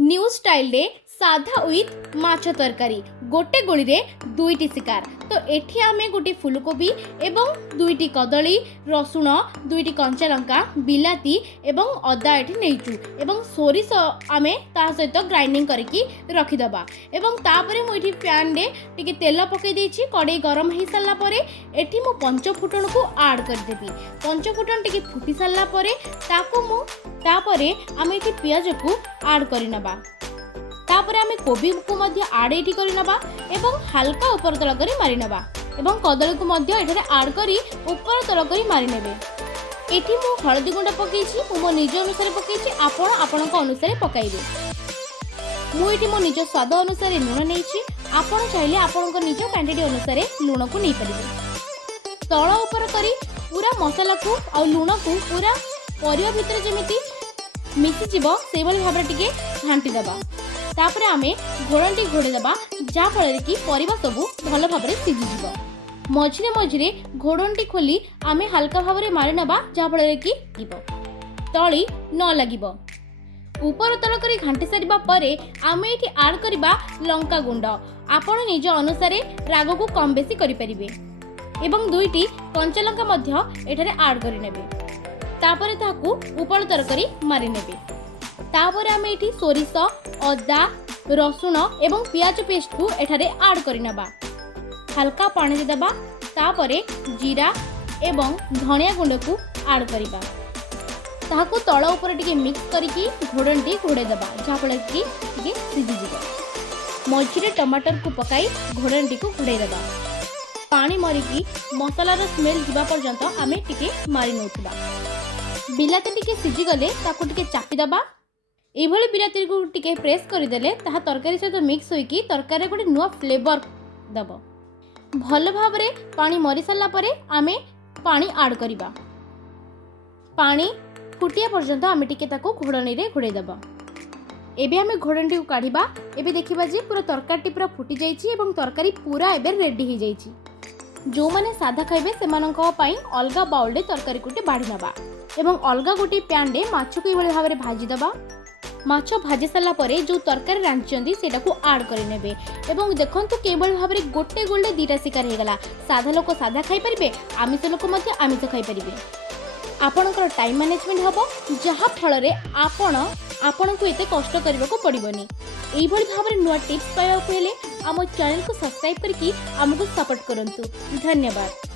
New style रे साधा with माछ तरकारी गोटे गोली रे दुईटी शिकार। तो एठी आमे गोटे फुलकोबी एवं दुईटी कदली रसुण दुईटी कंचा लंका बिलाती एवं अदा एठी नेइचु एवं सोरिष आमे ता सहित ग्राइंडिंग करके रखिदबा। एवं तापरे मु एठी पैन रे टिके तेल पकई देछि। कड़ाई गरम हो सारा परे एठी मु पंचफुटन को ऐड कर देबी। पंचफुटन टिके फुटी सारा परे ताको मु तापरे आमे एठी पियाज को ऐड करिनबा। तापरे आमे कोबी को मध्य ऐड एठी करिनबा एवं हल्का ऊपर तल करी मारि नबा एवं कदली को मध्य एठारे ऐड करी ऊपर तल करी मारि नेबे। एठी मु हळदी गुंडा पकेछि मो निज अनुसार पकेछि। आपण आपणक अनुसार पकाइबे। मु एठी मो निज स्वाद अनुसार लूण नेछि। आपण चाहिले आपणक निज क्वांटिटी अनुसार लूण को नै परिबे। तळ ऊपर करी पूरा मसाला को आ लूण को पूरा परिवा भितर जेमिति मिसी जीवो से भली भाबरे टिके घांटी दबा। तापरे आमे घोड़ंटी घोड़े दबा जा फଳରେ कि परिवा सबु भल भाबरे सिझी जीवो। मझिरे मझिरे घोड़ंटी खोली आमे हल्का भाबरे मारि नबा जा फଳରେ कि जीवो तळी न लागिबो। ऊपर तल करी घांटी सारिबा परे आमे एठी ऐड करबा लंका गुंड। आपण निज अनुसार राग को कम बेसी करि परिबे एवं दुईटी कंचा लंका मध्य एठारे ऐड करि नेबे। तापरे ताकू ऊपर तल करी मारि नेबे। तापरे आमे एठी सोरिष अदा रसुण एवं पियाज पेस्ट को एठारे ऐड करिनबा। हल्का पानी देबा। तापरे जीरा एवं धनिया गुंड को ऐड करिबा। ताहाको तळ ऊपर टिके मिक्स करिकी घोड़ंटी घोड़े दबा जा फଳରେ कि टिके सिझी जिवो। मझिरे टमाटर को पकाई घोड़ंटी को घोड़े दबा। पानी मरिकी मसालार स्मेल जिबा पर्यंत आमे टिके मारि नउथिबा। बिलाती टिके सिझी गले ताको टिके चापी दबा। एभली बिलाती को टिके प्रेस करदेले ताहा तरकारी सहित मिक्स होइकी तरकारी गोटे नुआ फ्लेवर दब। भल भाबरे पानी मरी सारा परे आमे पानी ऐड करिबा। पानी फुटिया पर्यंत आमे टिके ताको घोड़नी रे घोड़े दबा। एबे आमे घोड़नी को काढिबा। एबे देखिबा जे पूरा तरकारी पूरा फुटी जाइछि एवं तरकारी पूरा एबे रेडी हो जाइछि। जो माने सादा खाइबे सेमानंको पई अलगा बाउल रे तरकारी कोटे बाढी नबा एवं अलगा गोटे पैन रे माछ को एभली भाबरे भाजी दबा। माछ भाजी सारा परे जो तरकारी रांचंदी सेटा को ऐड करि नेबे एवं देखंतु केवल भाबरे गोटे गोल्डे दीटा शिकार हे गला। साधा लोक साधा खाइ परिबे आमिष लोक मध्य आमिष खाइ परिबे। आपणकर टाइम मैनेजमेंट हबो जहा फଳରେ आपण को एते कष्ट करबा को पड़िबनी। एई भली भाबरे नुवा टिप्स पाइबा हेले आम चैनल को सब्सक्राइब करके हमको सपोर्ट करंतु। धन्यवाद।